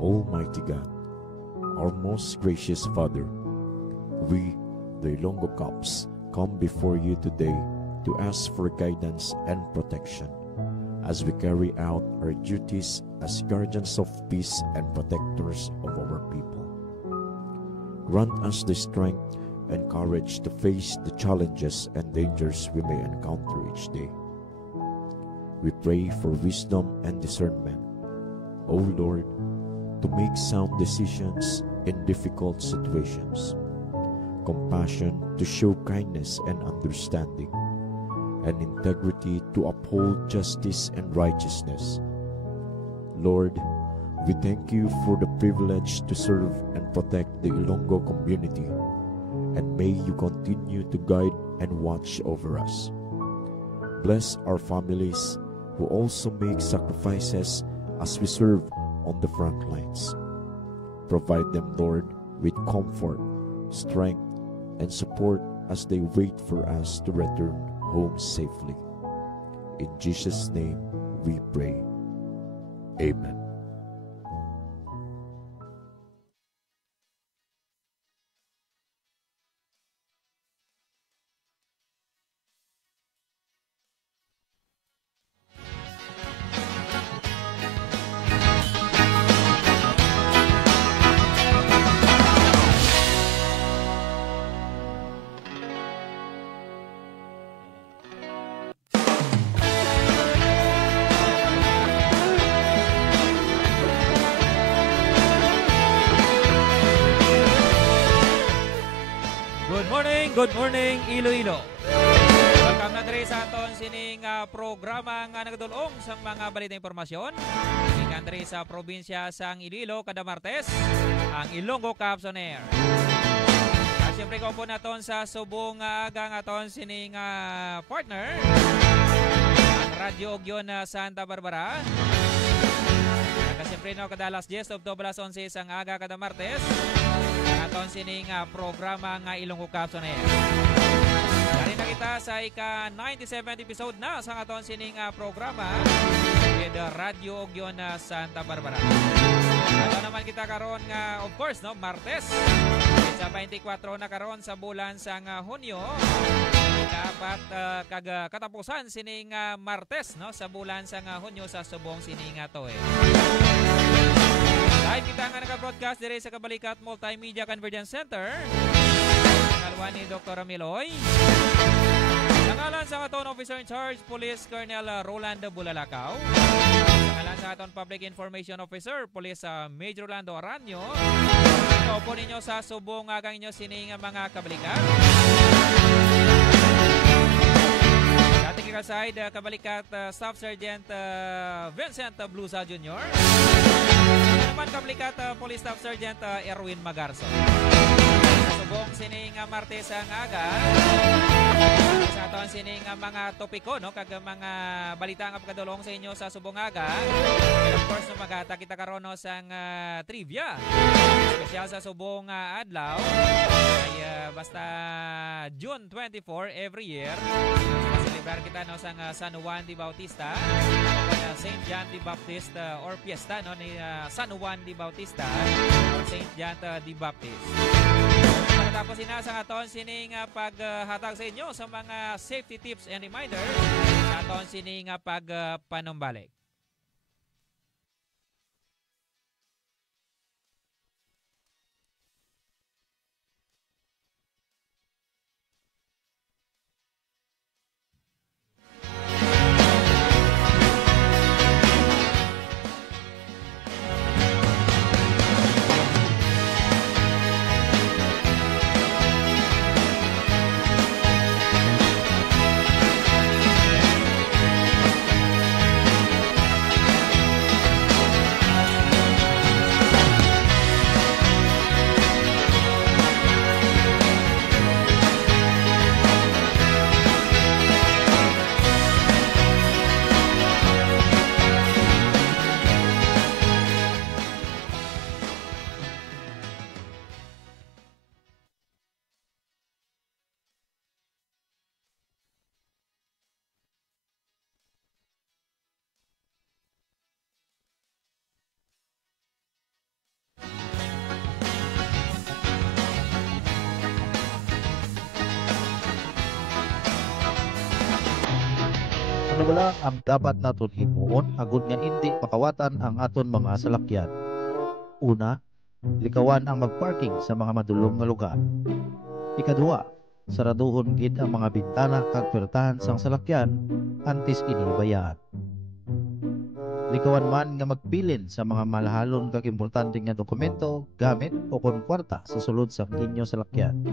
Almighty God, our most gracious Father, we, the Ilonggo Caps, come before you today to ask for guidance and protection as we carry out our duties as guardians of peace and protectors of our people. Grant us the strength and courage to face the challenges and dangers we may encounter each day. We pray for wisdom and discernment, O Lord, to make sound decisions in difficult situations, compassion to show kindness and understanding, and integrity to uphold justice and righteousness. Lord, we thank you for the privilege to serve and protect the Ilonggo community, and may you continue to guide and watch over us. Bless our families who also make sacrifices as we serve on the front lines. Provide them, Lord, with comfort, strength, and support as they wait for us to return home safely. In Jesus' name we pray. Amen. Good morning, Iloilo. Welcome na diri sa aton sining programa nga nagadulong sa mga balita impormasyon. Ikan diri sa probinsya sang Iloilo kada Martes, ang Ilonggo Caps on Air. At siyempre ko po naton sa subong agang aton sining partner, ang Radyo Ogyon Santa Barbara. At siyempre no, kada alas 10 of 11 sang aga kada Martes, aton sining programa nga Ilonggo Caps on Air. Dari na kita sa ika-97th episode na sa aton sining programa with Radio Ogyon Santa Barbara. Ato naman kita karon nga of course no Martes sa 24 na karon sa bulan sang Hunyo. Dapat katapusan sining Martes no sa bulan sang Hunyo sa subong sining to Live kita nga naka-broadcast dire sa Kabalikat Multimedia Convergence Center. Kalwan ni Dr. Miloy. Nangalan sa aton Officer in Charge, Police Colonel Rolando Bulalakaw. Nangalan sa aton Public Information Officer, Police Major Rolando Aranyo. Ikaw po ninyo sa subong agang inyo sining mga kabalikat. Dating kakaside, Kabalikat Staff Sergeant Vincent Blusa Jr. Naman Kabalikat Police Staff Sergeant Erwin Magarso. Subong sining Martes ang aga. Sa aton sining mga topiko no kag mga balita nga pagkadulong sa inyo sa subong aga. And of course no magata kita karon no sang trivia. Special sa subong adlaw ay basta June 24 every year. Celebrar kita no sang San Juan de Bautista, Saint John the Baptist or fiesta no ni San Juan de Bautista or Saint John the Baptist. Pagkatapos sinasang aton sining paghatag sa inyo sa mga safety tips and reminders sa aton sining pagpanumbalik. Ano bala ang dapat naton himuon agud nga hindi makawatan ang aton mga salakyan? Una, likawan ang magparking sa mga madulom nga lugar. Ikaduha, saraduhon gid ang mga bintana kag pertahan sang salakyan antes ini bayaan. Likawan man nga magbilin sa mga malahalon kag importante nga dokumento, gamit o kon kwarta sa sulod sa inyo salakyan.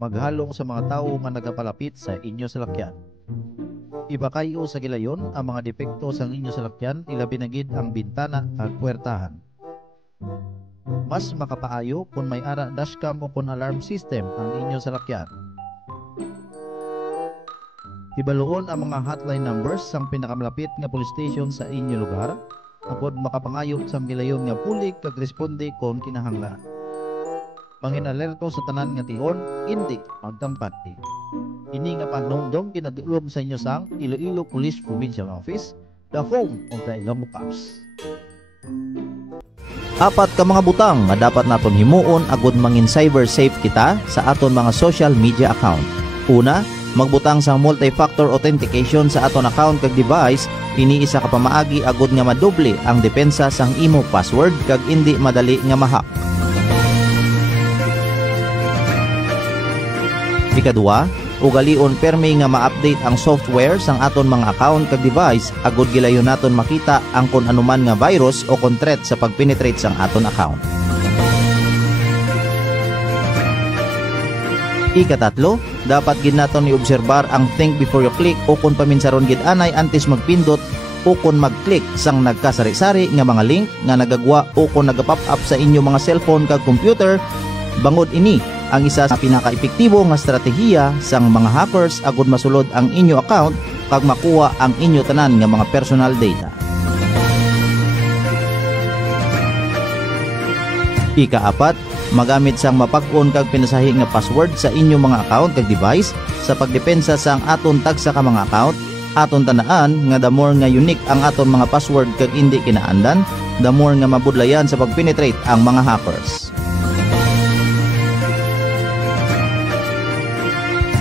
Maghalong sa mga tawo nga nagapalapit sa inyo salakyan. Ibakayo sa gilayon ang mga depekto sa inyo salakyan, ilabi na gid ang bintana at puwertahan. Mas makapaayo kung may ara dashcam o kung alarm system ang inyo salakyan. Ibaluon ang mga hotline numbers sang pinakamalapit nga police station sa inyo lugar, apod makapangayo sa gilayon nga pulig kag responde kung kinahanglan. Manginalerto sa tanan nga tion, hindi magtampati. Ini nga panungdong kinadulog sa inyo sang Iloilo Police Provincial Office, the home of the Ilonggo Cops. Apat ka mga butang nga dapat naton himuon agud mangin cyber safe kita sa aton mga social media account. Una, magbutang sa multi-factor authentication sa aton account kag device, iniisa ka pamaagi agud nga madoble ang depensa sang imo password kag indi madali nga mahack. Ikaduha, ugalion permi nga ma-update ang software sang aton mga account kag device agud gilayon naton makita ang kun anuman nga virus o kon threat sa pagpenetrate sang aton account. Ikatatlo, dapat gid naton iobserbar ang think before you click o kun paminsaron gid anay antes magpindot o kun mag-click sang nagkasari-sari nga mga link nga nagagwa o kun nagapop up sa inyo mga cellphone kag computer. Bangod ini ang isa sa pinaka-epektibo nga estratehiya sang mga hackers agud masulod ang inyo account kag makuha ang inyo tanan nga mga personal data. Ikaapat, magamit sang mapag-on kag pinasahi nga password sa inyo mga account kag device sa pagdepensa sang aton tagsa ka mga account. Aton tanaan nga the more nga unique ang aton mga password kag indi kinaandan, the more nga mabudlayan sa pagpenetrate ang mga hackers.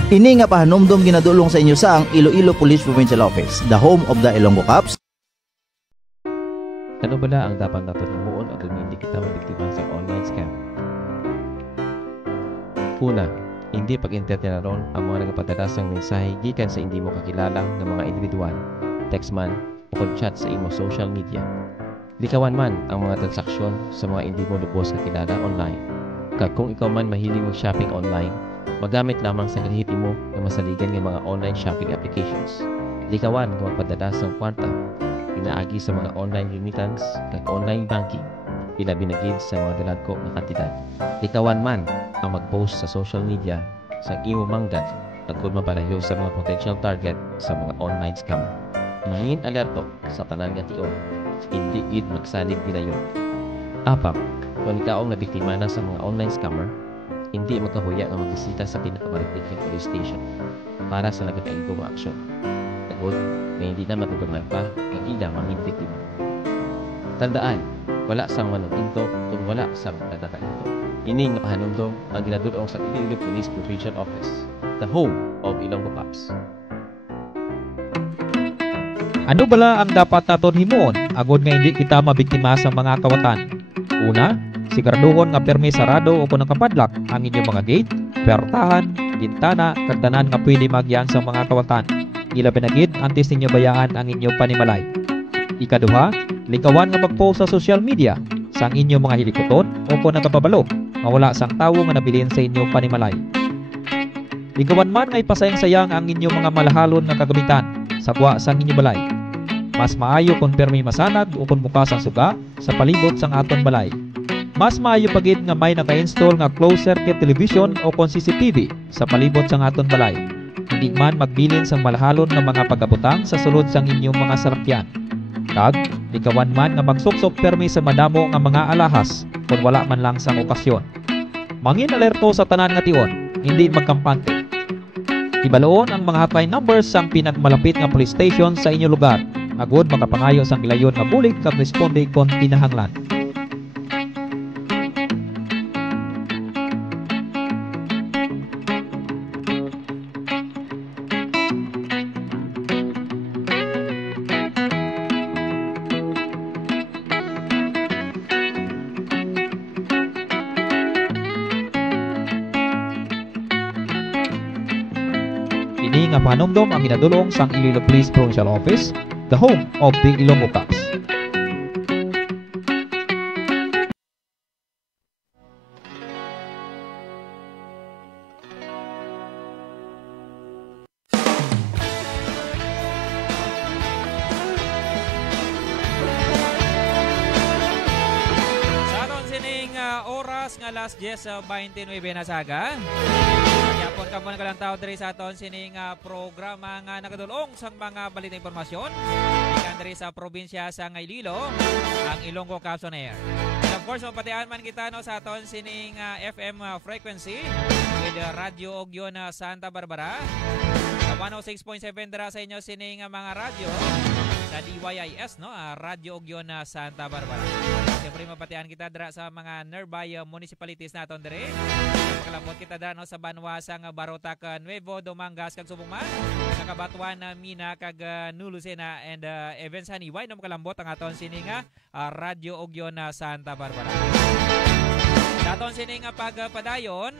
Ini nga pahanumdom ginadulong sa inyo sa ang Iloilo Police Provincial Office, the home of the Ilonggo Cops. Ano bala ang dapat natin himuon agad hindi kita mabiktima sa online scam? Una, hindi pag-entertainon ang mga nagapadala sang mensahe gikan sa hindi mo kakilala ng mga individual, text man o chat sa imo social media. Likawan man ang mga transaksyon sa mga hindi mo lubos kakilala online. Kag kung ikaw man mahilig mag-shopping online, magamit lamang sa kalihit mo na masaligan ng mga online shopping applications. Likawan kung magpadala sa kwarta, pinaagi sa mga online remittance kag online banking, pila binagid sa mga daladko na kantidad. Likawan man ang mag-post sa social media sa imo manggat tungkol mapalayo sa mga potential target sa mga online scam. Mangin alerto sa tanan nga tion, hindi gid magsalig gidayon. Apak, kung ikaw ang nabiktima na sa mga online scammer, hindi magkahuya nga magbisita sa pinakamalapit ng police station para sa nagkakaigong aksyon. Tagod, may hindi na matutungan pa ang ilang mga biktima. Tandaan, wala sang manuginto kung wala sa pagkakainto. Ini nga pahanumdom ang ginadulong sa Iloilo Police Provincial Office, the home of Ilonggo Cops. Ano bala ang dapat naton himuon agud nga hindi kita mabiktima sa mga kawatan? Una, siguraduhon nga permi sarado o kung nakapadlock ang inyong mga gate, pertahan, bintana, kag tanan nga pwede magyan sa mga kawatan. Ilabi na gid antes ninyo bayaan ang inyong panimalay. Ikaduha, likawan nga pag-post sa social media sang inyong mga hilikoton o kung nakapabalo nga wala sang tawo nga nabilin sa inyong panimalay. Likawan man nga ipasayang-sayang ang inyong mga malahalon nga kagamitan sagwa sang inyong balay. Mas maayo kung permi masanad o kung bukas ang suga sa palibot sang aton balay. Mas maayo pagid nga may naka-install nga closed circuit television o kung CCTV sa palibot sang aton balay. Hindi man magbilin sang malahalon nga mga pagabutang sa sulod sang inyong mga salakyan. Kag, likawan man nga magsuksok permi sa madamo nga mga alahas kung wala man lang sang okasyon. Mangin alerto sa tanan nga tion, hindi magkampante. Ibaloon ang mga hotline numbers sang pinagmalapit nga police station sa inyong lugar. Agud makapangayo sang gilayon nga bulig kag responde kon kinahanglan. nga mahanumdom ang ginadulong sang Iloilo Police Provincial Office, the home of the Ilonggo Cups. Alas 10:29 na saga. Yapon ka muna kalang tao diri sa aton sining programa nga nagadulong sang mga balita impormasyon ikan diri sa probinsya sa Iloilo, ang Ilonggo Cups on Air. And of course, mapatian man kita no sa aton sining FM frequency with Radio Ogyon Santa Barbara. 106.7 dira sa inyo sining mga radyo sa DYIS, no? Radio Ogyon Santa Barbara. Siyempre mapatian kita dira sa mga nearby municipalities naton dire. Makalabot kita dira no sa Banwa sang Barotac, Nuevo Domangas kag Subong man, sa Kabatuan, Mina kag Nulusena and Evans Haniway no makalambot ang aton sining Radio Ogyon Santa Barbara. Sa aton sining pagpadayon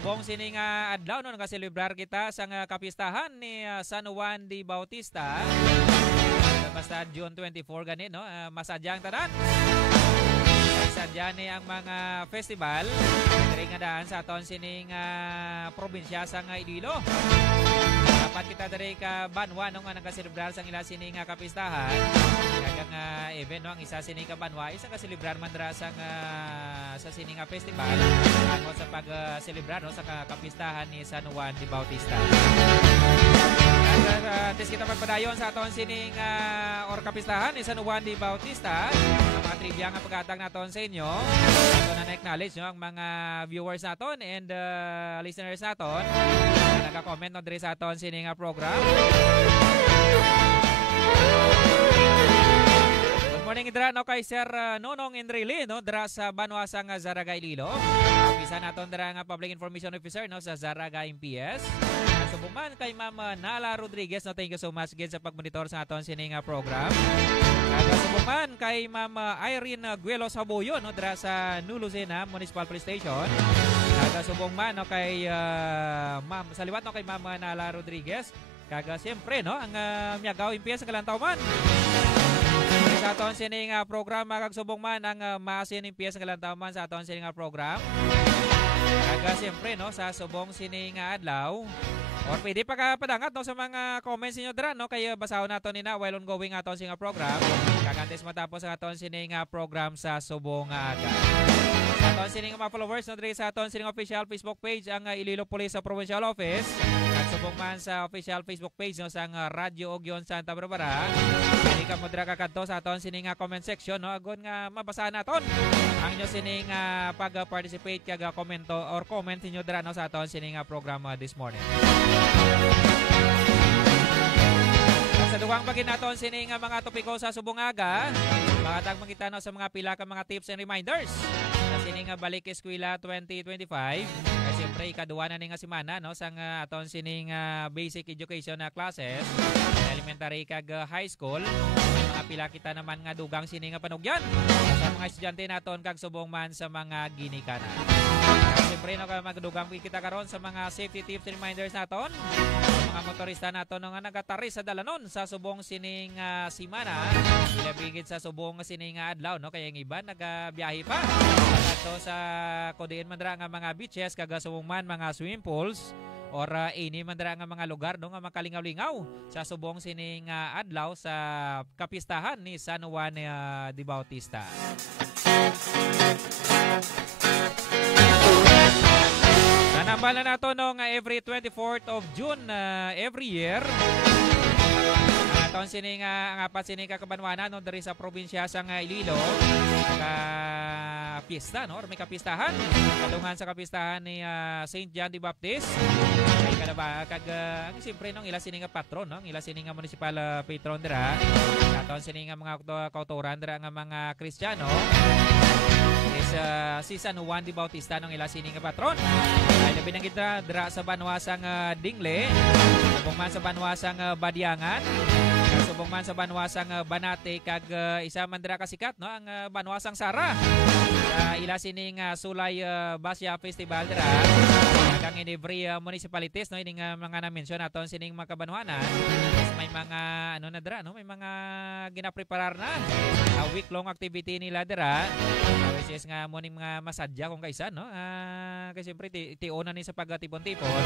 subong sining adlaw no nagaselebrar kita sa kapistahan ni San Juan de Bautista. Basta June 24 gani no, masadyang tanan. Sadya ni ang mga festival diri nga daan sa aton sining probinsya sa Iloilo. Dapat kita diri ka Banwa no nga nagaselebrar sang ila sining kapistahan. Kagang event no ang isa sining ka Banwa, isa ka selebrar man dira sang sa sining festival ano sa pag-selebrar no sa kapistahan ni San Juan de Bautista. Tes kita magpadayon sa aton sining or kapistahan ni San Juan de Bautista. Ang mga trivia nga pagkatag naton sa inyo. Ito na na-acknowledge no, ang mga viewers naton and listeners naton na nagka-comment no diri sa aton sining program. Good morning dira no kay Sir Nonong Enrile no dira sa Banwa sang Zaraga Iloilo. Isa naton dira nga Public Information Officer no sa Zaraga MPS. Subuman kay Ma'am Nala Rodriguez no, thank you so much again sa pagmonitor sa aton sining program. Subuman kay Ma'am Irene Guelo Saboyo no dira sa Nulusena Municipal Police Station. Subuman no kay Ma'am saliwat no kay Ma'am Nala Rodriguez. Siyempre no ang Miagaw MPS ang kalantaw man. Sa aton sining program kag subong man ang maasin MPS ang kalantaw man sa aton sining program. Siyempre no sa subong sining adlaw or pwede pa ka padangat no sa mga comments niyo dira no kay basahon naton nina while ongoing aton sining program. Kagantes matapos ang aton sining program sa subong aga. Sa aton sining mga followers no diri sa aton sining official Facebook page ang Iloilo Police Provincial Office. At subong man sa official Facebook page no sang Radio Ogyon Santa Barbara. Dili ka modra ka kadto sa aton sining comment section no agon nga mabasahan naton ang inyo sining pag-participate kag komento or comment niyo dira no sa aton sining program this morning. Sa duwang pagin naton sining mga topiko sa subong aga, makatag makita no sa mga pila ka mga tips and reminders sa sining balik eskwela 2025. Kasi siyempre ikaduwa na ning semana no sang aton sining basic education na classes, elementary kag high school. Mga pila kita naman nga dugang sining panugyan sa mga estudyante naton kag subong man sa mga ginikanan. Siyempre no magdugang kita karon sa mga safety tips and reminders naton. Mga motorista naton nga nagatari sa dalanon sa subong sining semana, ilabigid sa subong sining adlaw no kay ang iba nagabiyahe pa adto sa kudiin man dira nga mga beaches kag subong man mga swimming pools or ini man dira nga mga lugar no nga makalingaw-lingaw sa subong sining adlaw sa kapistahan ni San Juan de Bautista. Nanambala nato no nga every 24th of June every year. Aton sining ang apat sining kakabanwanan no diri sa probinsya sang Iloilo ka pista no or may kapistahan kadungan sa kapistahan ni St. John the Baptist kay kadaba kag ang siyempre no ila sining patron no ila sining municipal patron dira aton sining mga kauturan dira nga mga Kristiyano is si San Juan de Bautista no ila sining patron ay labi nang kita dira sa banwasang Dingle subong man sa banwasang Badiangan subong man sa banwasang Banate kag isa man dira ka sikat no ang banwasang Sara ila sining Sulay Basya Festival dira kang in every municipalities no ining mga na-mention naton sining mga kabanwanan may mga ano na dira no may mga ginapreparar na week long activity nila dira which is nga morning mga masadya kung kaisan no kasi siyempre tiona ni sa pagtipon-tipon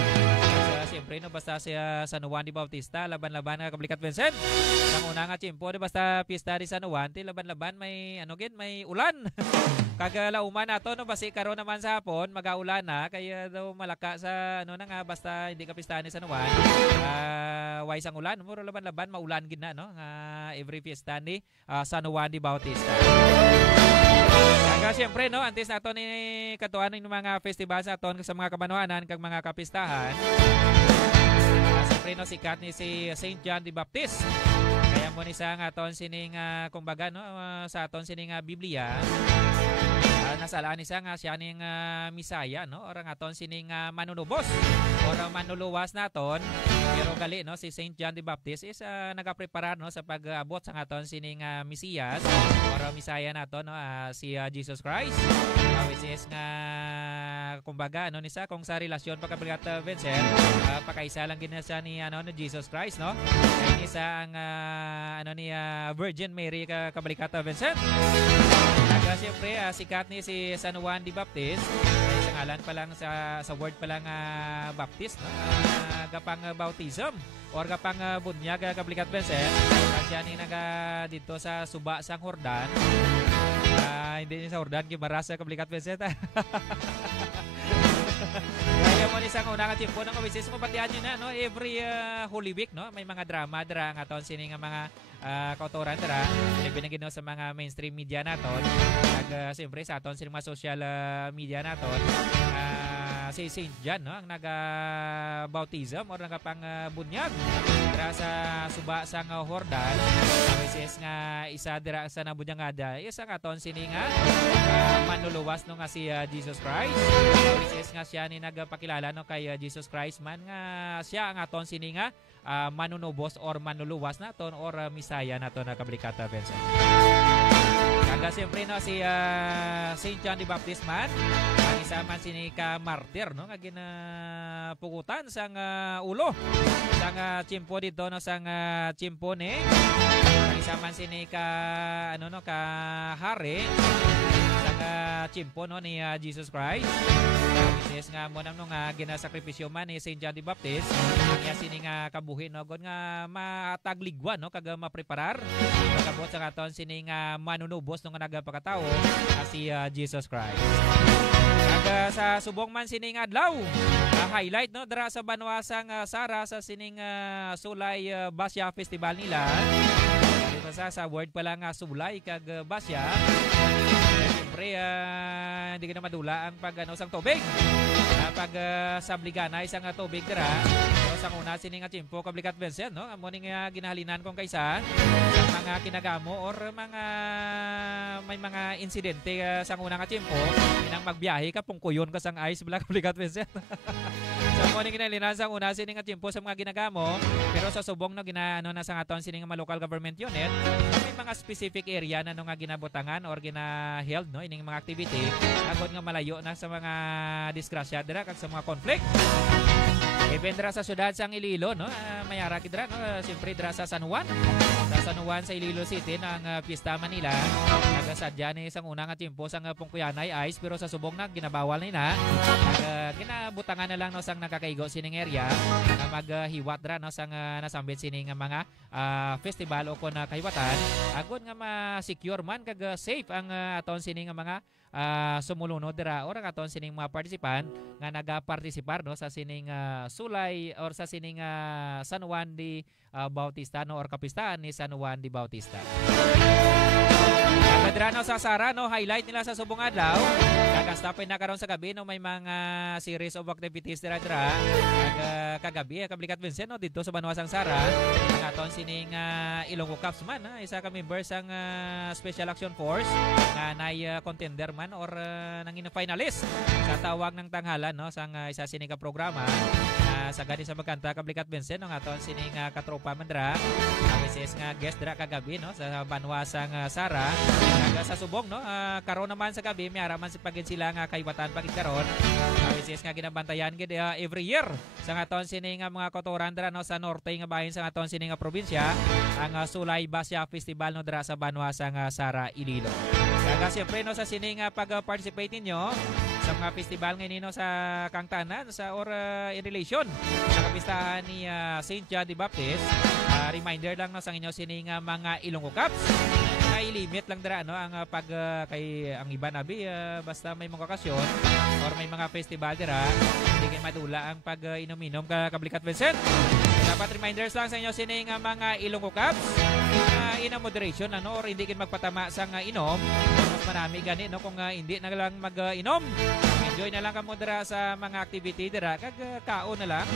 siyempre no basta sa San Juan de Bautista laban-laban nga Kablikat Vincent ang una nga tiyempo basta pista di San Juan ti laban-laban may ano gid may ulan kagalauman nato no basi karon naman sa hapon magaulan na kaya daw malaka sa ano na nga basta hindi ka pistahan ni San Juan wise ang ulan muro laban-laban maulan gid na no nga every fiesta ni San Juan de Bautista kaya siyempre no antes nato ni katuan ng mga festival sa aton sa mga kabanwanan kag mga kapistahan siyempre no sikat ni si Saint John the Baptist kaya mo ni sa aton sining kumbaga no sa aton sining Biblia nasalaan ni nga siya ning Misaya no orang aton sining manunubos or manuluwas naton pero gali no si Saint John the Baptist is nagapreparar no sa pag-abot sa aton sining Mesiyas or Misaya naton no si Jesus Christ which is nga kumbaga ano ni sa kung sa relasyon pagkabrigat Vincent pakaisa lang ginasa ni ano ni Jesus Christ no kay isa ang ano ni Virgin Mary kabalikat Vincent siyempre sikat ni si San Juan the Baptist ay sa ngalan pa lang sa word pa lang Baptist no? Gapang bautism or gapang bunyag kablikat Vincent kasi ni naga dito sa suba sang Jordan hindi sa Jordan gibaras sa kablikat Vincent kaya mo ni sang una nga timpo ng kabisis mo patihan nyo na no every Holy Week no may mga drama dira nga aton sini nga mga kautoran dira binigyan sa mga mainstream media naton kag siyempre sa aton sini mga social media naton si Saint John no ang naga-bautism or nagapang bunyag dira sa suba sang Jordan which is nga isa dira sa nabunyagada isa nga aton sini nga manluluwas no nga si Jesus Christ which is nga siya ni nagpakilala no kay Jesus Christ man nga siya ang aton sini nga manunubos or manluluwas naton or Misaya naton na kablikata Vincent. Kaga siyempre no si Saint John the Baptist man ang isa man sini ka martir no nga ginapugutan sang ulo sang chimpo dito no sang chimpo ni ang isa man sini ka ano no ka hari sang chimpo no ni Jesus Christ is nga mo nang nga ginasakripisyo man ni Saint John the Baptist ang iya sini nga kabuhi no gon nga matagligwan no kag mapreparar pagabot sa aton sini nga manunubos no nga nagapakatao si Jesus Christ. Kag sa subong man sini nga adlaw highlight no dira sa Banwasang Sara sa sining Sulay Basya Festival nila dito sa word pa lang sulay kag basya siyempre hindi ka na madula ang pag sang tubig pag sabliganay sang tubig dira so sang una sining timpo kablikat Vincent no amo ning ginahalinan kung kaysa sa mga kinagamo or mga may mga insidente sang una nga timpo inang magbiyahe ka pungkuyon ka sang ice black kablikat Vincent so amo ning ginahalinan sang una sining timpo sa mga ginagamo pero sa subong no ginaano na sang aton sining mga local government unit may mga specific area na no nga ginabutangan or gina-held no ining mga activity agod nga malayo na sa mga disgrasya dira kag sa mga conflict even dira sa syudad sang Iloilo no mayara kidra no siyempre dira sa San Juan sa Iloilo City ang Fiesta Manila kag sadya ni sang una nga timpo sang Pungkuyanay ice pero sa subong na ginabawal na kag ginabutangan na lang no sang nakakaigo sining area nga maghiwat dira no sang nasambit sining mga festival o kon kahiwatan agod nga ma-secure man kag safe ang aton sining mga sumulunod dira or ang aton sining mga participant nga nagapartisipar no sa sining sulay or sa sining San Juan de Bautista no or kapistahan ni San Juan de Bautista. Kadrano sa Sara no highlight nila sa subong adlaw kagastapin na karon sa gabi no may mga series of activities dira kagabi kablikat Vincent no dito sa Banwasang Sara ang aton sining Ilonggo Cups man isa ka member sang Special Action Force nga nay contender man or nangin finalist sa tawag ng tanghalan no sang isa sining ka programa sagadi sa magkanta kablikat Vincent no aton sining katropa man dira. Misis nga guest dira kagabi no sa Banwa sang Sara. Naga sa subong no karon naman sa gabi miara man si pagid sila nga kaywatan pagid karon. Misis nga ginabantayan gid every year sa aton sining mga kotoran dira no sa norte nga bahin sa aton sining probinsya ang Sulay Basya Festival no dira sa Banwa sang Sara, Iloilo. Kaya siyempre no sa sining pag-participate ninyo sa mga festival ngayon no sa Kangtanan sa or in relation sa kapistahan ni St. John the Baptist. Reminder lang no sa inyo sining mga Ilonggo Cups. Limit lang dira no ang pag kay ang iba nabi basta may mga okasyon or may mga festival dira hindi kayo madula ang pag inom-inom kablikat Vincent. Dapat reminders lang sa inyo sining mga Ilonggo Cups in a moderation ano or hindi kayo magpatama sa inom. Mas marami gani no kung hindi na lang mag-inom. Enjoy na lang kamo dira sa mga activity dira kag kaon na lang.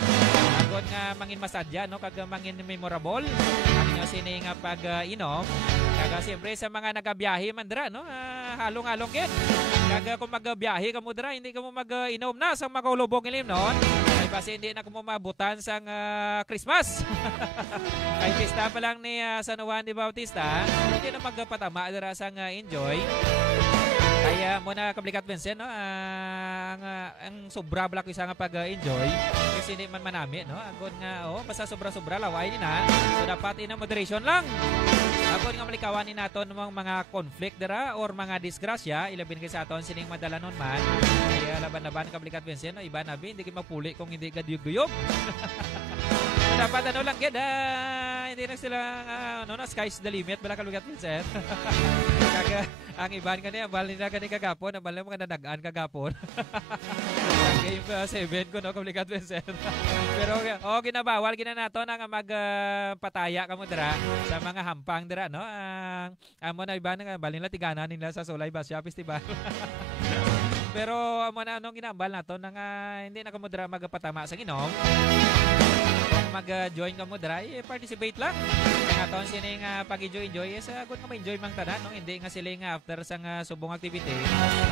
Agon nga mangin masadya no kag mangin memorable ang inyo sining pag-inom. Kaga siyempre sa mga nagabiyahe man dira no halong-halong gid. Kaga kung magbiyahe kamo dira hindi kamo mag-inom na sa makulubong ilim noon. Ay base hindi na kamo mabutan sang Christmas. Kay pista pa lang ni San Juan de Bautista, hindi na magpatama dira sang enjoy. Kaya muna kablikat Vincent no ang sobra balak isa nga pag-enjoy kasi hindi man manami no agon nga basta sobra-sobra laway ni na so dapat in moderation lang. Agon nga malikawan ni naton mga conflict dira or mga disgrasya ilabin kay sa aton sining madalanon man kaya laban-laban kablikat Vincent no iba nabi hindi kay mapuli kung hindi gaduyog-duyog. Dapat ano lang gid hindi na sila na sky's the limit bala kalugat Vincent. Kaga ang iban kaniya bali na kani kagapon bali mo kanadagaan kagapon. Game 7 ko no kalugat Vincent. Pero ginabawal ginanaton ang magpataya kamo dira sa mga hampang dira no amo na iban nga bali nila tiganan nila sa Sulay Basya Festival. Pero amo na anong ginambal naton nga hindi na kamo dira magpatama sa inom. Mag-join ka mo dira, participate lang. Ang aton sining pag-enjoy sa good nga ma-enjoy mang tanan no hindi nga sila nga after sang subong activity.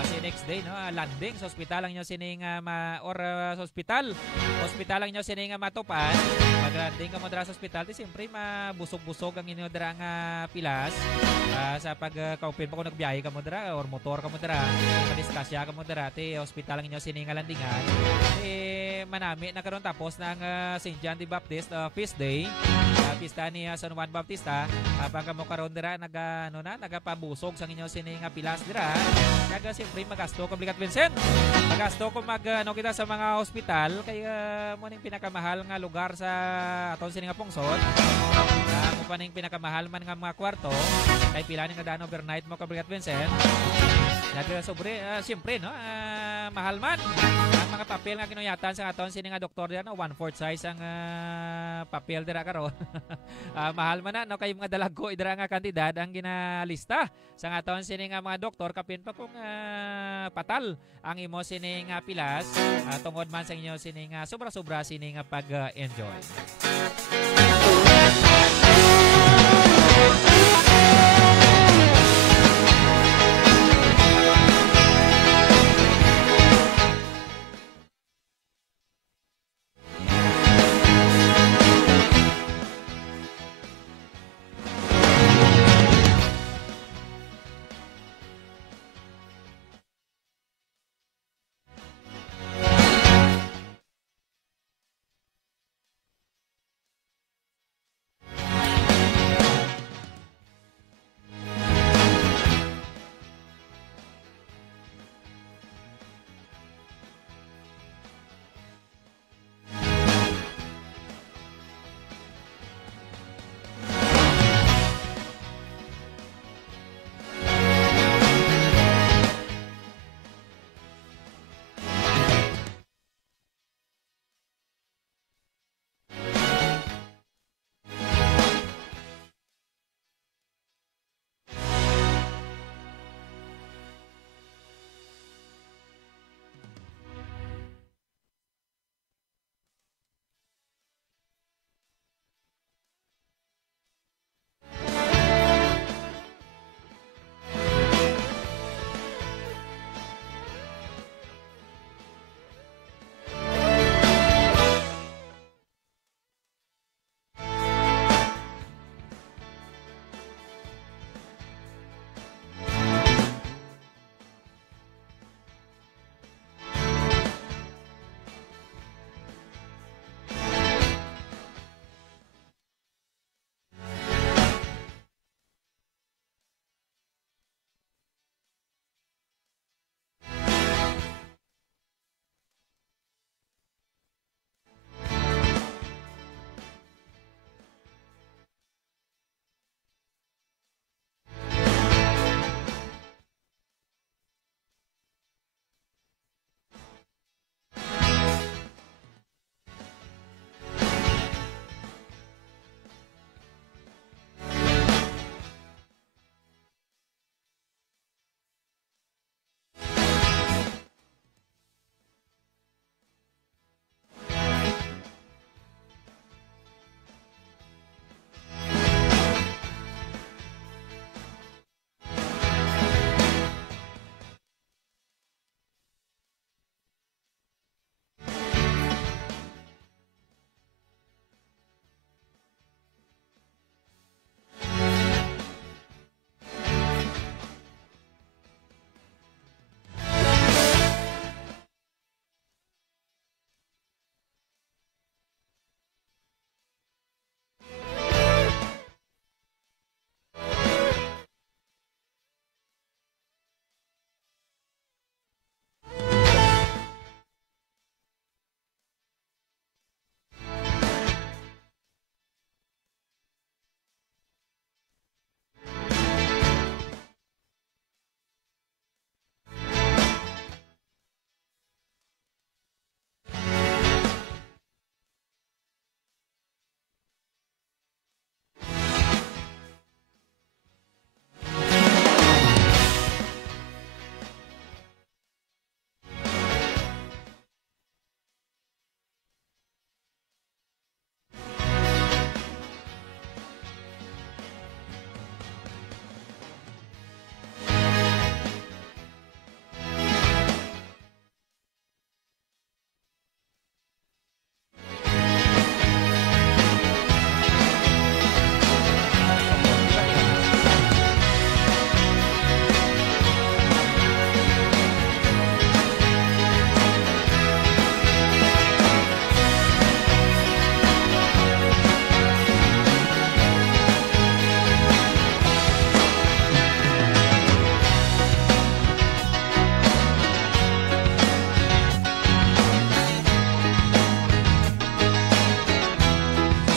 Kasi next day no landing sa ospital lang nyo sining sa hospital lang nyo sining matupan. Mag-landing ka mo dira sa ospital di siyempre mabusog-busog ang inyo dira nga pilas. Sa pag-kaupin pa kung nagbiyahe ka mo dira or motor ka mo dira, madiskasya ka mo dira ti hospital lang nyo sining landingan. Manami na karon tapos ng St. John the Baptist Feast Day. Pista ni San Juan Bautista. Habang kamo karon dira nagapabusog sa inyo sining pilas dira. Kaga siyempre magasto kablikat Vincent. Magasto ko kita sa mga hospital kay mo ning pinakamahal nga lugar sa aton sining pungsod. Mo pa ning pinakamahal man nga mga kwarto kay pila ning daan overnight mo kablikat Vincent. Sobre siyempre no mahal man ang mga papel nga kinuyatan sa aton sining nga doktor dira no 1/4 size ang papel dira karon. Mahal man na no kay mga dalagko dira nga kantidad ang ginalista sa aton sining nga mga doktor kapin pa kung patal ang imo sining pilas tungod man sa inyo sining sobra-sobra sining pag-enjoy.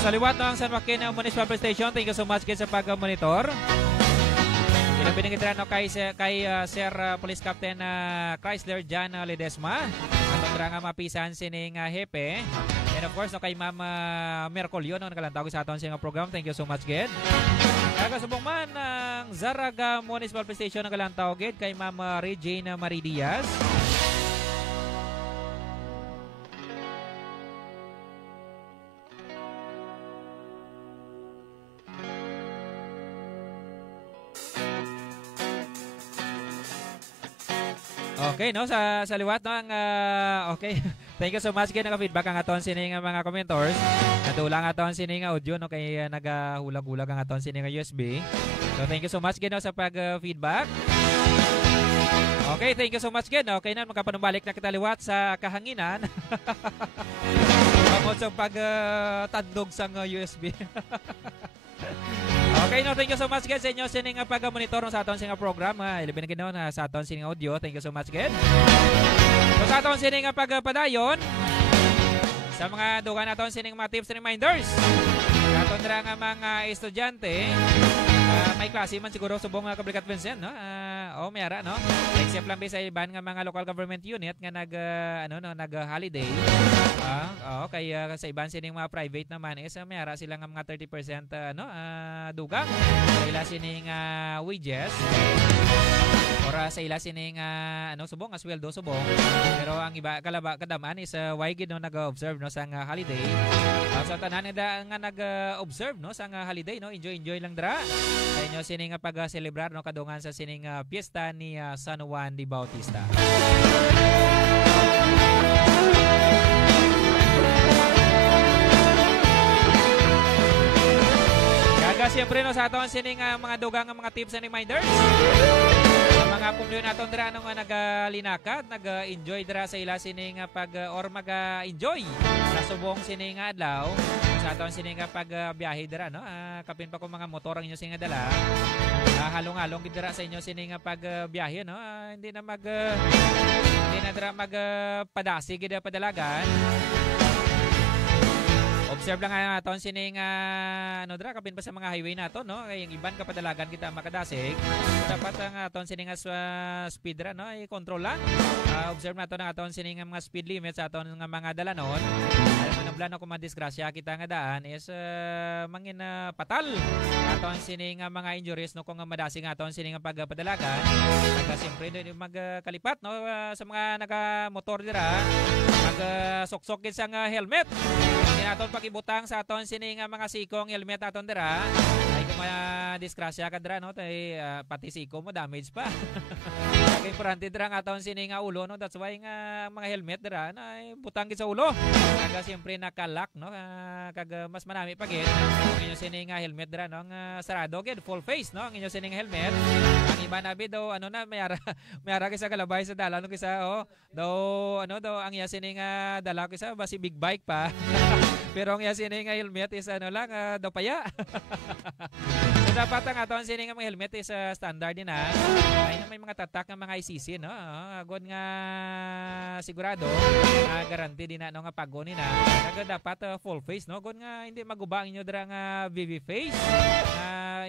sa liwat ng San Joaquin Municipal Police Station, thank you so much sa pag-monitor. Pinagitran kay Sir Police Captain Chrysler John Ledesma. At nga mapisan sining hepe. And of course, kay Ma'am Mercolio, nakalantawag sa aton sa program. Thank you so much, Ged. Kagasubong man ng Zaraga Municipal Police Station, nakalantawag kay Ma'am Regina Maridias. Okay, no, sa liwat no ang okay. Thank you so much kay naka-feedback ang aton sining mga commenters. Natulang aton sining audio no kay nagahulag-hulag ang aton sining USB. So thank you so much kay no sa pag-feedback. Okay, thank you so much kay no. Okay na makapanumbalik na kita liwat sa kahanginan. Kamot sa pag-tandog sang USB. Okay, no, thank you so much guys sa inyo sining pag-monitor sa aton sining program. Ilibin na ginawa na sa aton sining audio. Thank you so much guys. So sa aton sining pagpadayon sa mga dugan naton sining mga tips and reminders. Sa aton dira nga mga estudyante, may klase man siguro subong Kablikat Vincent, no? Mayara, no? Except lang sa iban nga mga local government unit nga nag-holiday. Kay sa iban sining mga private naman is mayara sila nga mga 30% dugang sa ila sining wages. Or sa ila sining subong sweldo subong. Pero ang iba kadaman is why gid no nag-observe no sa holiday. Sa tanan nga nag-observe no sa holiday no, enjoy lang dra. Sa inyo sining pag-celebrar no kadungan sa sining piyesta ni San Juan de Bautista. Kaga siyempre no sa aton sining mga dugang mga tips and reminders. Mga pumliyon naton dira nga nagalinakad, nag-enjoy dira sa ila sining or mag-enjoy sa subong sining adlaw. Sa aton sining pagbiyahe dira no, kapin pa ko mga motor ang inyo sining dala. Halong-halong gid dira sa inyo sining pagbiyahe no. Hindi na dira magpadasi gid padalagan. Observe lang nga naton sining dra kapin pa sa mga highway nato no, kay yung iban kapadalagan kita makadasig. Dapat ang aton sining speed ra no, i-control lang. Observe naton ang aton sining mga speed limit sa aton nga mga dalanon. Alam mo na kung madisgrasya kita nga daan is mangin patal. Aton sining mga injuries no kung madasig aton sining pagpadalagan. Siyempre magkalipat no sa mga naka-motor dira. Mag-soksok gid sa helmet. Aton pagibutang sa aton sining mga sikong helmet aton dira ay kung disgrasya ka dira no tay pati siko mo damage pa. Kay importante dira nga aton sining ulo no, that's why nga mga helmet dira na butang gid sa ulo. Kaga siyempre nakalock no, kag mas manami pa gid ang inyo sining helmet dira no, ang sarado gid full face no ang inyo sining helmet. Ang iba na bid daw mayara kisa kalabay sa dala no kisa daw ang iya sining dala kisa basi big bike pa. Pero ang yasin nga helmet is daw paya. So dapat ang aton sining mga helmet is standard din ay may mga tatak ng mga ICC no. Agod nga sigurado guarantee din nga pagoni na. Kag dapat full face no. Agod nga hindi magubang inyo dira nga VV face.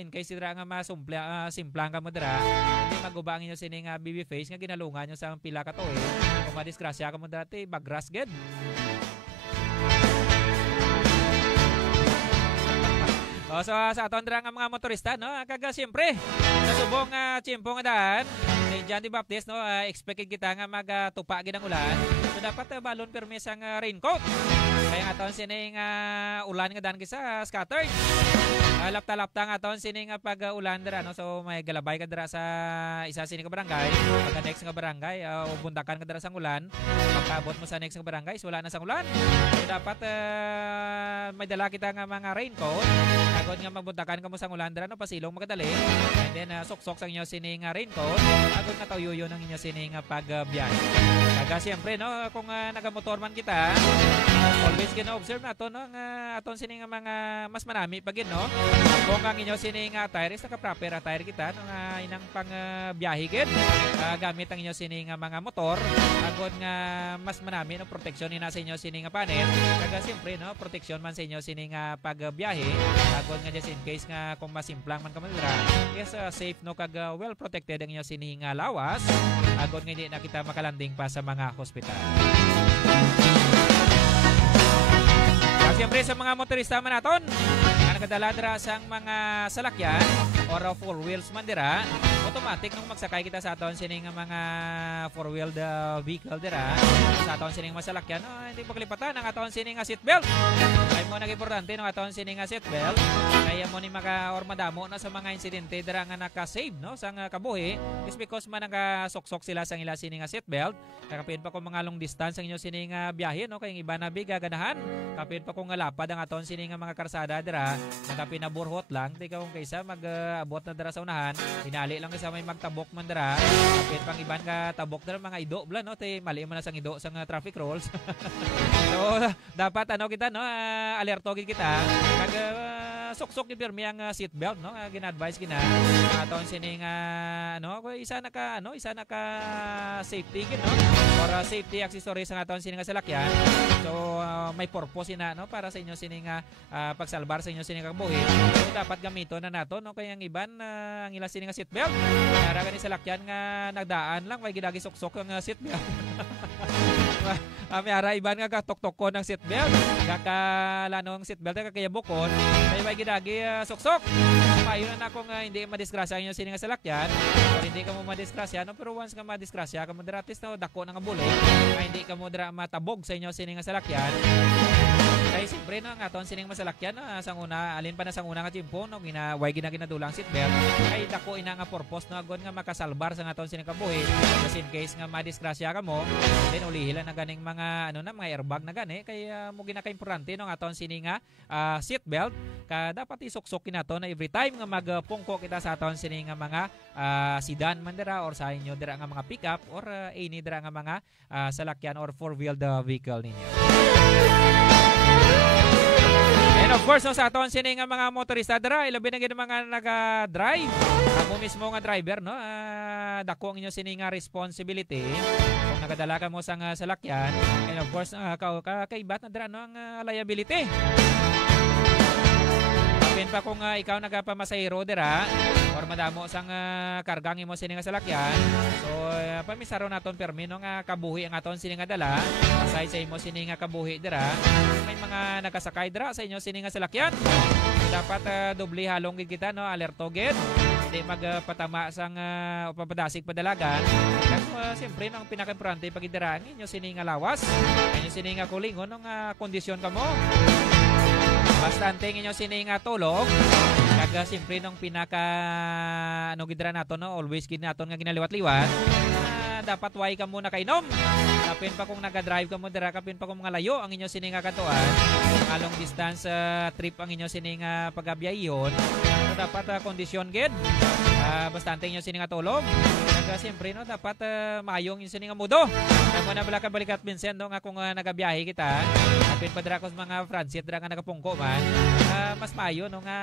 In case dira nga simplang ka mo dira, hindi magubang inyo sining VV face nga ginalungan nyo sa pila ka to Kung madisgrasya ka mo dati bagras ged. So sa aton dira nga mga motorista no, kaga siyempre sa subong tiempo nga daan ni John the Baptist no, expected kita nga magtupa gid ang ulan. So dapat balon permis ang raincoat. Kaya nga aton sining ulan nga daan kisa scattered. Lapta-lapta nga aton sining pag-ulan dira no. So may galabay ka dira sa isa sining ka barangay, pagka next nga barangay buntakan ka dira sang ulan. Pagkaabot mo sa next nga barangay, wala na sang ulan. So dapat may dala kita nga mga raincoat. Agod nga magbuntakan ka mo sang ulan dira no, pasilong magadali. And then sok-sok sang inyo sining raincoat. Agod nga tawyo ng inyo sining pagbiyahe. Kaga siyempre no, kung nagamotor man kita, always gina-observe nato no nga aton sini nga mga mas manami pagin no. Kung ang inyo sini nga attire is naka-proper attire kita no nga inang pang biyahe gid. Gamit ang inyo sini nga mga motor agod nga mas manami no proteksyon ni sa inyo sini nga panel. Kaga siyempre no proteksyon man sa inyo sini nga pagbiyahe agod nga just in case nga kung masimplang man ka man dira is safe no kag well protected ang inyo sini nga lawas agod nga hindi na kita makalanding pa sa mga hospital. Siyempre sa mga motorista man naton nga nagadala dira sang mga salakyan or four wheels man dira, automatic nung magsakay kita sa aton sining mga four-wheeled vehicle dira sa aton sining masalakyan, hindi paglipatan ang aton sining seatbelt. Kaya mo nag-importante ng aton sining seatbelt kaya mo ni maka or madamo na sa mga insidente dira nga naka-save no sang kabuhi is because man nagasuksok sila sang ila sining seatbelt. Kapit pa ko mga long distance ang inyo sining biyahe no kay iba na biga ganahan. Kapit pa ko nga lapad ang aton sining mga karsada dira nagapinaburhot lang di ka kung kaysa mag-abot na dira sa unahan hinali lang kasi may magtabok man dira kapit pang iban ka tabok dira mga ido bla no tay mali man na sang ido sang traffic rules. So dapat ano kita no alerto gid kita kag suksok gid pirmi ang seat belt no gina-advise kina aton sining ano isa na ka safety gid no or safety accessories sa aton sining salakyan. So may purpose ina no para sa inyo sining pagsalbar sa inyo sining kabuhi. So dapat gamiton na nato no kay ang iban ang ila sining seat belt para gani salakyan nga nagdaan lang may gidagi suksok ang seat belt. May ara iban nga katok-tok ko ng seatbelt kakalano ang seatbelt kakayabukon may may gidagi suksok. Payo na akong hindi madisgrasya inyo sining salakyan or hindi ka mo madisgrasya no pero once ka madisgrasya ka mo diratis no dako na nga bulig hindi ka mo dira matabog sa inyo sining salakyan. Kaya siyempre no ang aton sining masalakyan no, sang una alin pa na sang una nga timpo no way ginadulang seatbelt kay dako ina nga purpose no agon nga makasalbar sa aton sining kabuhi just in case nga madisgrasya ka mo then ulihilan na ganing mga mga airbag na gani kaya mo ginaka-importante no ang aton sining seatbelt ka dapat isuksok nato na every time nga magpungko kita sa aton sining mga sedan man dira or sa inyo dira nga mga pickup or any dira nga mga salakyan or four-wheeled vehicle ninyo. And of course, no, sa aton sining mga motorista dira, ilabi na gid mga naga-drive. Ako mismo nga driver, no, dako ang inyo sining responsibility kung nagadala ka mo sa salakyan. And of course, kakaibat na dira no ang liability. Kapin pa kung ikaw nagapamasahero dira or madamo sang kargang imo sining salakyan. So pamisaro naton permi no nga kabuhi ang aton sining dala. Aside sa imo sining kabuhi dira, may mga nakasakay dira sa inyo sining salakyan. Dapat doble halong gid kita no, alerto gid. Hindi magpatama sang papadasig padalagan. Kasi siyempre no, ang pinaka-importante pag idira ang inyo sining lawas, ang inyo sining kulingon no nga kondisyon kamo. Bastante inyo sining tulog kag siyempre nung pinaka gidra nato no always gid naton nga ginaliwat-liwat dapat way ka muna kainom kapin pa kung naga-drive ka mo dira kapin pa kung mga layo ang inyo sining katuan long distance trip ang inyo sining pagabiyahon so dapat kondisyon gid bastante inyo sining tulog kag siyempre no dapat maayong inyo sining mudo kamo na bala ka balikat Vincent no nga kung nagabiyahe kita kapin pa dira ko mga transit dira nga nagapungko man mas maayo no nga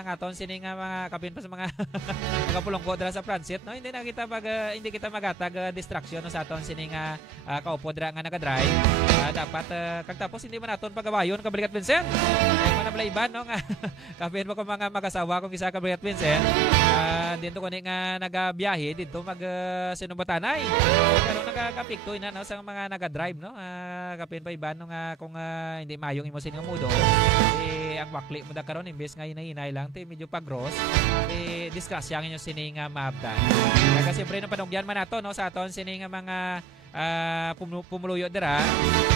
ang aton sining mga kapin pa sa mga pulongko dira sa transit no hindi kita magatag distraction no sa aton sining kaupo dira nga naga-drive dapat kag tapos hindi man aton pagabayon kabalikat Vincent ay man nabla iban no nga kapin pa ko mga magasawa kung isa kabalikat Vincent dito ko ni nga nagabiyahe dito mag sinubatanay pero nagakapikto ina no sa mga naga-drive no kapin pa iban no nga kung hindi maayong imo sining mudo ang bakli mo da karon imbes nga hinay lang te medyo pag-gross disgrasya ang inyo sining maabdan. Kaya siyempre no panungyan man nato no sa aton sining mga pumuluyo dira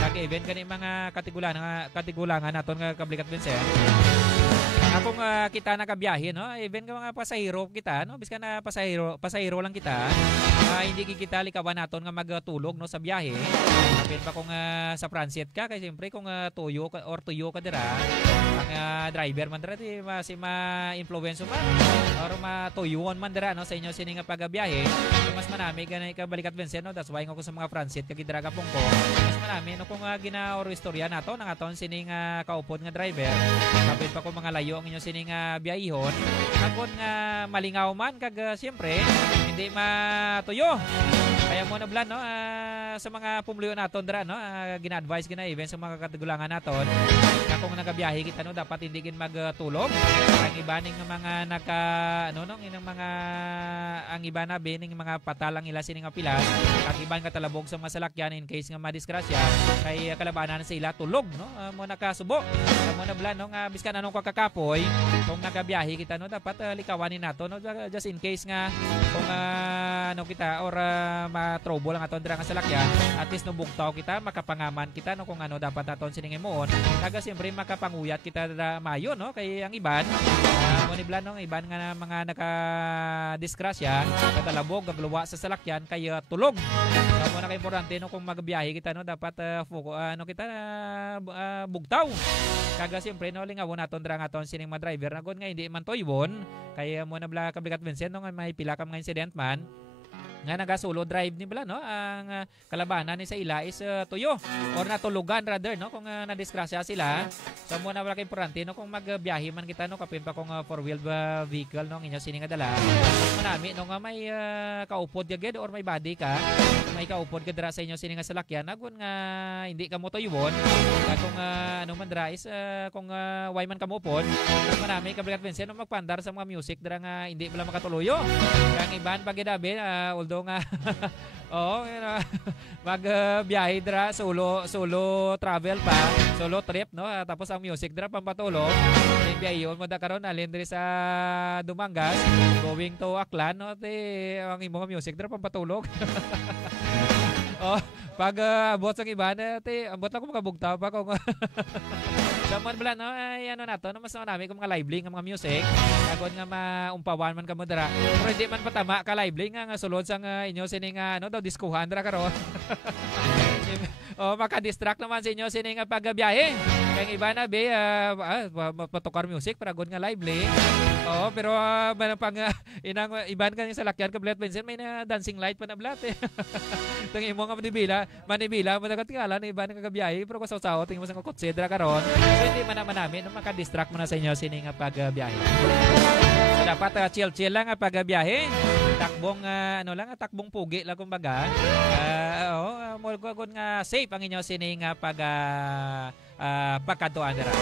kag event kani mga katigulangan naton nga kablikat Vincent Akong kita nakabiyahe, no? Even ka mga pasahero kita, no? Biska na pasahero lang kita. Hindi kita likawan naton nga magtulog no sa biyahe. Kapit pa kung sa transit ka kay siyempre kung tuyo ka dira, ang driver man dira di ma-influence man or matuyuon man dira no sa inyo sini nga pagbiyahe. Mas manami ganay ka balikat Vincent no. That's why ako sa mga transit kag dira ka pungko. Mas manami no kung ginaoro istorya nato nang aton sini nga kaupod nga driver. Kapit pa kung mga layo ang inyo sini nga biyahihon, agon nga malingaw man kag siyempre hindi matuyo. Kaya mo na blan no sa mga pumuluyo naton dira no gina-advise gina even sa mga katagulangan naton na kung nagabiyahe kita no dapat hindi gin magtulog. Ang iba ning mga naka ano no inang mga ang iba na bening mga patalang ila sini nga pilas ang iban katalabog sa mga salakyan in case nga madisgrasya kay kalabanan sa ila tulog no mo nakasubo. Mo na blan no nga biskan anong kakakapoy kung nagabiyahe kita no dapat likawanin nato no just in case nga kung ano kita or ma-trouble ang aton dira nga salakyan at least no bugtaw kita makapangaman kita no kung ano dapat aton sining imuon kaga siyempre makapanguyat kita dira mayo no kay ang iban mo ni blan no iban nga mga naka-disgrasya katalabog gagluwa sa salakyan kay tulog mo na kay importante no kung magbiyahe kita no dapat ano kita bugtaw kaga siyempre no lingawon naton dira nga aton sining mga driver nagon nga hindi man toybon kay mo na bla kabigat Vincent no nga may pila ka mga incident man nga naga-solo drive ni bala no ang kalabanan ni sa ila is tuyo or natulugan rather no kung nadisgrasya sila so mo na wala kay importante no kung magbiyahe man kita no kapin pa kung four-wheel vehicle no inyo sini nga dala manami no nga may kaupod gaged or may body ka may kaupod ka dira sa inyo sini nga salakyan nagun nga hindi ka mo tuyuon kung ano man dira is kung why man ka mo pod manami kabigat Vincent no magpandar sa mga music dira nga hindi bala makatuluyo kang iban pagidabi although nga oo magbiyahe dira solo travel pa solo trip no tapos ang music dira pampatulog yung biyahe mo da karon alin diri sa Dumangas going to Aklan no ang imong music dira pampatulog oh pag abot sa iban abot lang ko makabugtaw pa kung Saman bala no ay ano nato no mas marami kung mga lively nga mga music agod nga maumpawan man kamo dira pero hindi man patama ka lively nga sulod sang inyo sini nga ano daw diskuhan dira karon maka-distract naman sa inyo sini nga pagbiyahe kay iba na be patukar music para agod nga lively pero pang inang iban kan sa lakyan ka blat Vincent may na dancing light pa na blat tong imo nga manibila mo nagatigalan iban nga kabiyahe pero ko saw tingmo sa kotse dira karon so hindi man naman namin maka-distract mo na sa inyo sini nga pagbiyahe so dapat chill lang nga pagbiyahe takbong takbong pugi lang kumbaga mo nga safe ang inyo sini nga pagkatuan dira.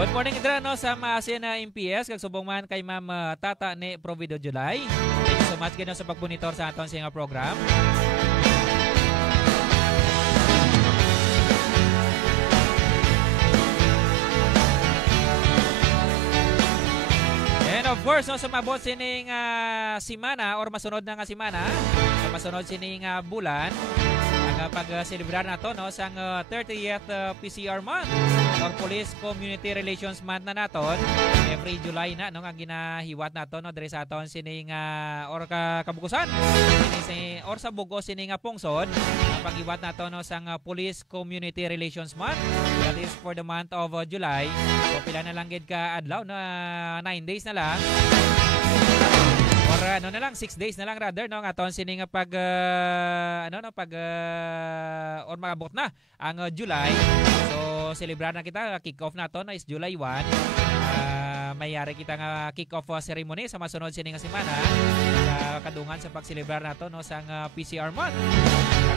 Good morning dira no sa maasin na MPS kag subong man kay Ma'am Tata ni Provido July. Thank you so much gino sa pagbonitor sa aton sa program. And of course, no, sumabot sining simana or masunod na nga simana, masunod sining bulan, ang pag-celebrar nato no sang 30th PCR month or Police Community Relations Month na naton. Every July na no nga ginahiwat nato no diri sa aton sining or kabukusan or sa Bugo sining pungsod ang paghiwat nato no sang Police Community Relations Month. That is for the month of July. So pila na lang gid ka adlaw na 9 days na lang. Or na lang 6 days na lang rather no nga aton sining or magabot na ang July. So celebrar na kita kick off nato na is July 1. Mayari kita nga kick off ceremony sa masunod sining semana sa kadungan sa pagselebrar nato no sang PCR month.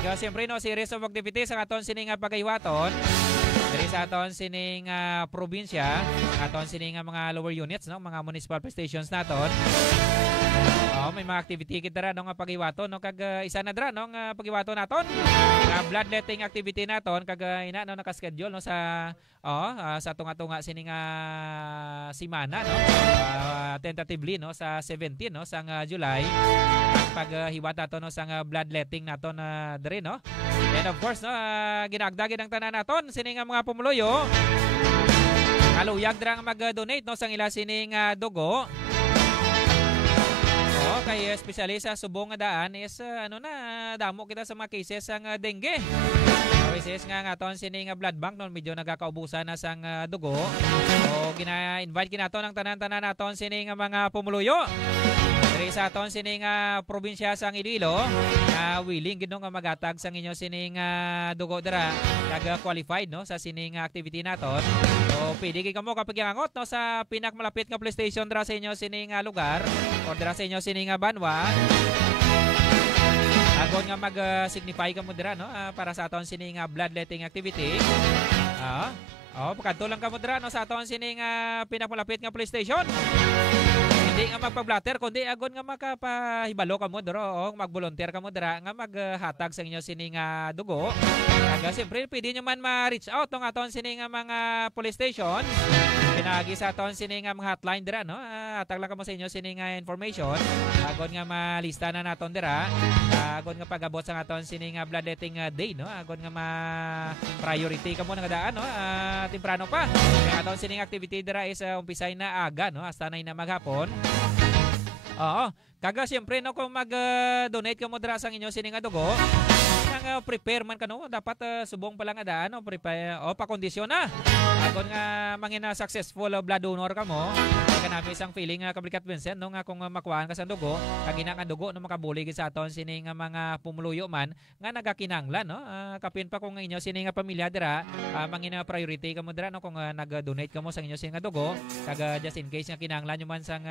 Kaya siyempre no series of activities ang aton sining pagahiwaton diri sa aton sining probinsya, aton sining mga lower units no, mga municipal stations naton. May mga activity kita ra no nga paghiwaton no kag isa na dra no nga paghiwaton naton. Nga bloodletting activity naton kag ina no naka-schedule no sa sa tunga-tunga sining simana no. Tentatively no sa 17 no sang July ang paghiwat naton no sang bloodletting naton diri no. And of course, no, ginagdagin ang tanan naton sining mga pumuluyo. Kaluyag dira nga mag-donate no sang ila sining dugo. Kay especially sa subong nga daan is damo kita sa mga cases ang dengue. Cases nga aton sining blood bank no medyo nagakaubusan na sang dugo. So gina-invite kinaton ang tanan-tanan naton sining mga pumuluyo. Diri sa aton sining probinsya sang Iloilo, willing gid nga magatag sang inyo sining dugo dira kag qualified no sa sining activity naton. So pwede gid kamo kapag angot no sa pinakamalapit nga police station dira sa inyo sining lugar or dira sa inyo sining banwa. Agon nga mag-signify kamo dira no para sa aton sining bloodletting activity. Pagkanto lang kamo dira no sa aton sining pinakamalapit nga police station. Hindi nga magpa-blatter kundi agon nga makapahibalo kamo dira o mag-volunteer kamo dira nga maghatag sa inyo sining dugo. Kag siyempre pwede nyo man ma-reach out tong aton sining mga police station. Pinagi sa aton sining mga hotline dira no. Hatag lang kamo sa inyo sining information. Agon nga malista na naton dira. Agon nga pag-abot sa aton sining bloodletting day no. Agon nga ma-priority kamo nga daan no. Temprano pa. Ang aton sining activity dira is umpisay na aga no hasta na maghapon. Kaga siyempre no kung mag-donate ka mo dira sa inyo sining dugo, nang prepare man kano dapat subong pa lang daan no prepare pa-kondisyon na. Agon nga mangina successful blood donor ka mo, kanami isang feeling kablikat Vincent no nga kung makuhaan ka sa dugo, kag ina nga dugo no makabuli sa aton sining mga pumuluyo man nga nagakinanglan no. Kapin pa kung inyo sining pamilya dira, mangina priority ka mo dira no kung nag-donate ka mo sa inyo sining dugo, kag just in case nga kinanglan nyo man sang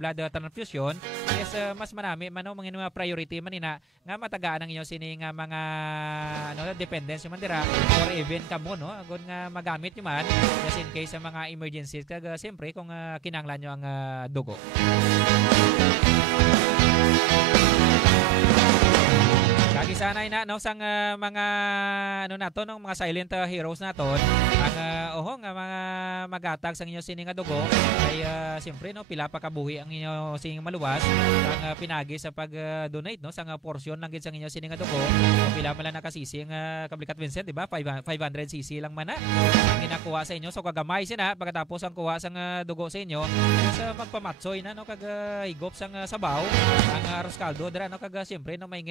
blood transfusion, yes mas marami man no mangina priority man ina nga matagaan ang inyo sining mga dependence man dira or even kamo no agon nga magamit nyo man just in case sa mga emergencies kag siyempre kung kinanglan nyo ang dugo. Kagi sanay na no sang mga nato ng mga silent heroes naton ang nga mga magatag sang inyo sining dugo ay siyempre no pila pa kabuhi ang inyo sining maluwas ang pinagi sa pag-donate no sang portion lang gid sang inyo sining dugo. So, pila man lang nakasisi ang kablikat Vincent di ba 500 cc lang man na ang ginakuha sa inyo so kagamay sina pagkatapos ang kuha sang dugo sa inyo sa magpamatsoy na no kag higop sang sabaw ang arroz caldo dira no kag siyempre no may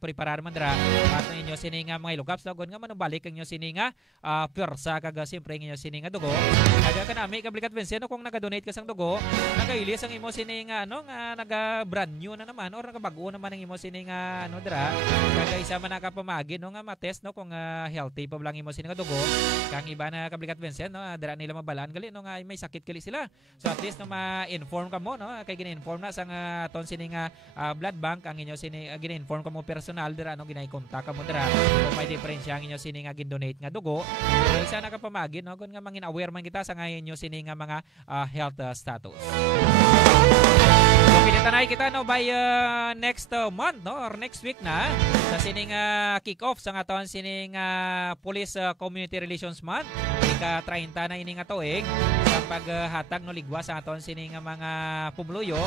preparar man dira at inyo sininga mga ilugaps lagon nga manubalik ang inyo sininga pwersa kag siyempre ang inyo sininga dugo kag kanami kablikat Vincent kung naga-donate ka sang dugo nagailis ang imo sininga nga naga-brand new na naman or nagabago naman ang imo sininga dira kag isa man nakapamagi no nga matest no kung healthy pa lang imo sininga dugo kang iba na kablikat Vincent no dira nila mabalaan gali no nga may sakit gali sila so at least no ma-inform ka mo no kay gina-inform na sang aton sininga blood bank ang inyo sininga gina-inform ka mo personal dira no ginay-kontak ka mo dira kung may diferensya ang inyo sininga gin-donate nga dugo so, isa nakapamagi no kun nga mangin aware man kita sa ngayon inyo sininga mga health status. So pilitanay kita no by next month no or next week na sa sining kick-off sa aton sining Police Community Relations Month ika-30 na ini nga tuig sa paghatag no ligwa sa aton sining mga pumuluyo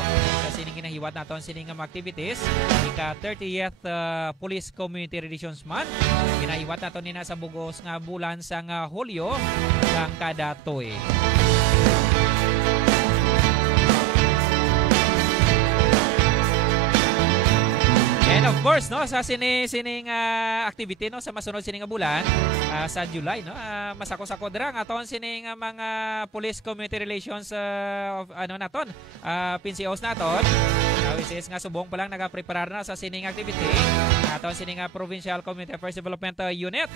sa sining ginahiwat naton sining mga activities ika-30th Police Community Relations Month ginahiwat naton nina sa bugos nga bulan sang Hulyo sang kada tuig. And of course no sa sining activity no sa masunod sining bulan sa July no masako-sako dira ang aton sining mga Police Community Relations naton PCOs naton which is nga subong pa lang nagapreparar na sa sining activity aton sining Provincial Community Affairs Development Unit.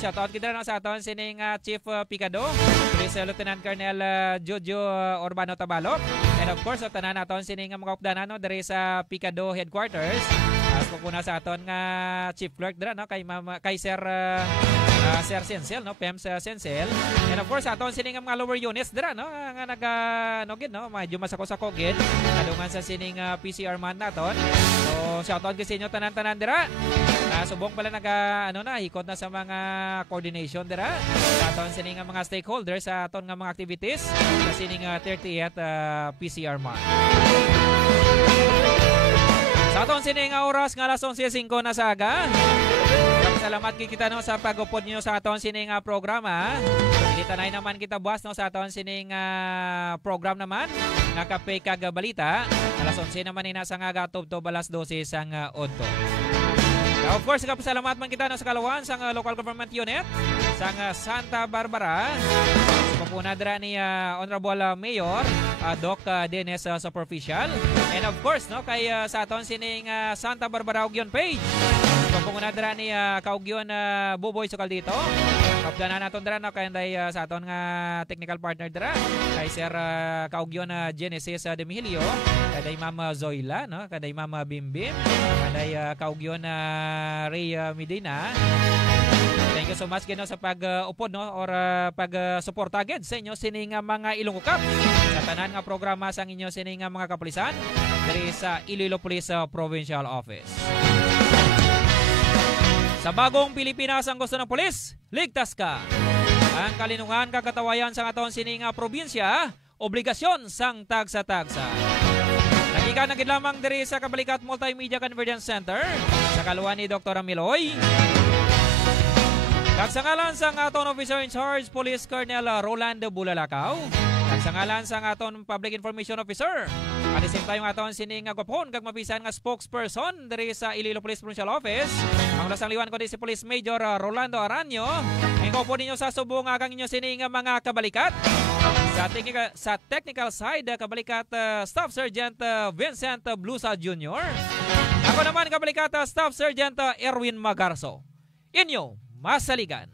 Shout out kita na sa aton sining Chief Picado, Police Lieutenant Colonel Jojo Urbano Tabalok, and of course tanan naton sining mga updanan no diri sa Picado headquarters. Pagpuna sa aton nga Chief Clerk dira no kay Sir Sensel no PEMS Sensel, and of course aton sining mga lower units dira no nga naga gid no medyo masako-sako gid kadungan sa sining PCR man naton. So shout out sa inyo tanan-tanan dira. Subong pala hikot na sa mga coordination dira sa aton sining mga stakeholders sa aton nga mga activities sa sining 30th PCR month. Sa aton sining oras nga alas 11:05 na sa aga. Salamat kita no sa pag-upod niyo sa aton sining programa. Ilitanay naman kita buwas no sa aton sining program naman nga Kape kag Balita. Alas 11 naman ni nasa nga tubtob alas 12 sang odto. Of course, kapasalamat man kita no sa kalawan sang local government unit sang Santa Barbara. Papuna dira ni Honorable Mayor Doc Dennis Superficial. And of course no kay sa aton sining Santa Barbara Ugyon page. Papuna dira ni Kaugyon Buboy Sukal dito. Kapdanan naton dira no kay sa aton nga technical partner dira kay Sir Kaugyon Genesis Demihilio, kay Ma'am Zoila no, kay Ma'am Bimbim, kay Kaugyon Ray Medina. Thank you so much gino sa pag-upod no or pag-support agad sa inyo sining mga Ilonggo Cup sa tanan nga programa sang inyo sining mga kapulisan diri sa Iloilo Police Provincial Office. Sa bagong Pilipinas ang gusto ng pulis, ligtas ka. Ang kalinungan kakatawayan sa aton sining probinsya, obligasyon sang tagsa-tagsa. Nagikan na gid lamang diri sa Kabalikat Multimedia Convergence Center sa kaluwan ni Dr. Amiloy. Kagsangalan sang aton Officer in Charge Police Colonel Rolando Bulalakaw. Kagsangalan sang aton Public Information Officer. At the same time aton sining gwapon kag mapisan nga spokesperson diri sa Iloilo Police Provincial Office. Ang lasang liwan ko di si Police Major Rolando Aranyo. Ngayon po ninyo sa subong kang inyo sining mga kabalikat. Sa technical side, kabalikat Staff Sergeant Vincent Blusa Jr. Ako naman kabalikat Staff Sergeant Erwin Magarso. Inyo masaligan.